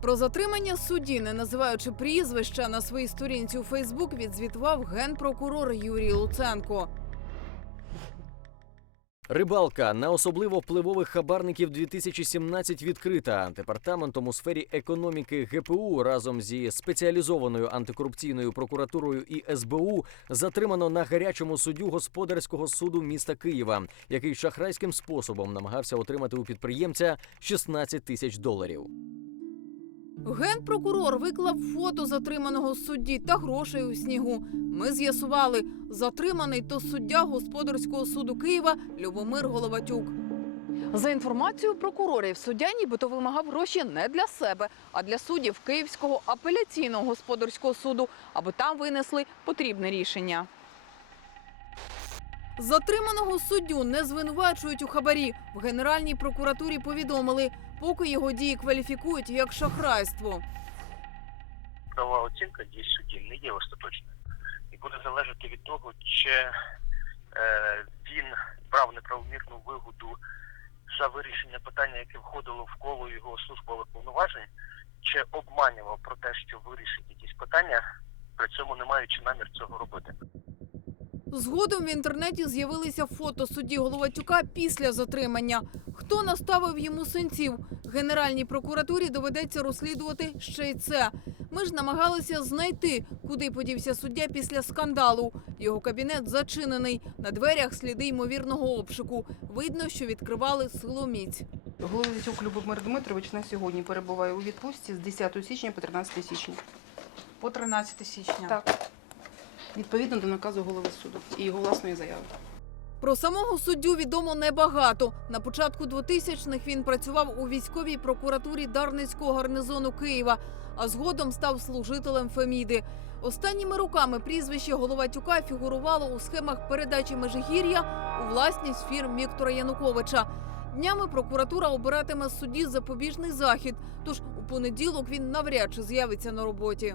Про затримання судді, не називаючи прізвища, на своїй сторінці у Фейсбук відзвітував генпрокурор Юрій Луценко. Рибалка на особливо впливових хабарників 2017 відкрита департаментом у сфері економіки ГПУ разом зі спеціалізованою антикорупційною прокуратурою і СБУ затримано на гарячому суддю господарського суду міста Києва, який шахрайським способом намагався отримати у підприємця 16 тисяч доларів. Генпрокурор виклав фото затриманого судді та грошей у снігу. Ми з'ясували, затриманий то суддя господарського суду Києва Любомир Головатюк. За інформацією прокурорів, суддя нібито вимагав гроші не для себе, а для суддів Київського апеляційного господарського суду, аби там винесли потрібне рішення. Затриманого суддю не звинувачують у хабарі. В Генеральній прокуратурі повідомили, поки його дії кваліфікують як шахрайство. правова оцінка дій судді не є остаточною і буде залежати від того, чи е, він брав неправомірну вигоду за вирішення питання, яке входило в коло його службових повноважень, чи обманював про те, що вирішить якісь питання, при цьому не маючи намір цього робити. Згодом в інтернеті з'явилися фото судді Головатюка після затримання. Хто наставив йому синців? Генеральній прокуратурі доведеться розслідувати ще й це. Ми ж намагалися знайти, куди подівся суддя після скандалу. Його кабінет зачинений. На дверях сліди ймовірного обшуку. Видно, що відкривали силоміць. Головатюк Любомир Дмитрович на сьогодні перебуває у відпустці з 10 січня по 13 січня. По 13 січня. Так. Відповідно до наказу голови суду і його власної заяви. Про самого суддю відомо небагато. На початку 2000-х він працював у військовій прокуратурі Дарницького гарнизону Києва, а згодом став служителем Феміди. Останніми роками прізвище Головатюка фігурувало у схемах передачі Межигір'я у власність фірм Віктора Януковича. Днями прокуратура обиратиме судді запобіжний захід. Тож у понеділок він навряд чи з'явиться на роботі.